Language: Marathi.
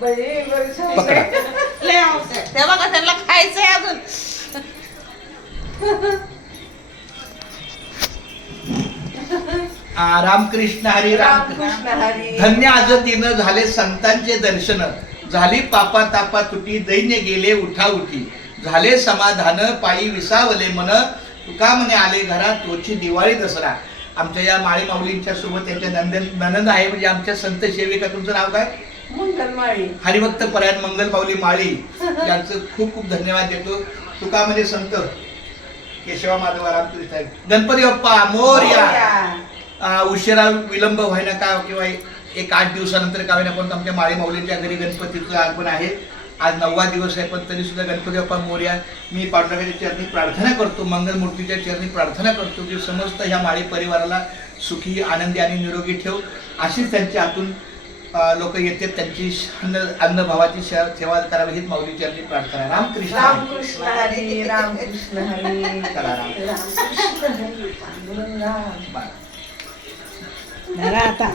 पकडा. ते बघा त्यांना खायचंय अजून? आ, रामकृष्ण हरी राम. रामकृष्ण हरी. धन्य आज दिन झाले संतांचे दर्शन. झाली पापा तापा तुटी दैन्य गेले उठा उठी. झाले समाधान पायी विसावले मन. तुका म्हणे आले घरात तोची दिवाळी दसरा. आमच्या या माळी माऊलींच्या सोबत त्यांच्या नंद ननंद आहे म्हणजे आमच्या संत सेविका तुमचं नाव काय? हरिभक्त परायण मंगल पावली माळी. यांचं खूप खूप धन्यवाद देतो. तुका म्हणजे संत केशवा माधव रामकृष्ण. गणपती बाप्पा मोरया. उशिरा विलंब व्हायला का किंवा एक आठ दिवसानंतर का होईना पण आमच्या माळी माऊलींच्या घरी गणपतीचं आगमन आहे. आज नववा दिवस आहे पण तरी सुद्धा गणपती बाप्पा मोर्या मी पांडुरंगाच्या चरणी प्रार्थना करतो मंगलमूर्तीच्या चरणी प्रार्थना करतो की समस्त ह्या माळी परिवाराला सुखी आनंदी आणि निरोगी ठेव. अशीच त्यांच्या हातून लोक येतात त्यांची अन्न अन्नभावाची सेवा सेवा करावी हीच माऊली चरणी प्रार्थना. रामकृष्ण हरी. रामकृष्ण हरी रामकृष्ण हरी. राम. रामकृष्ण. आता.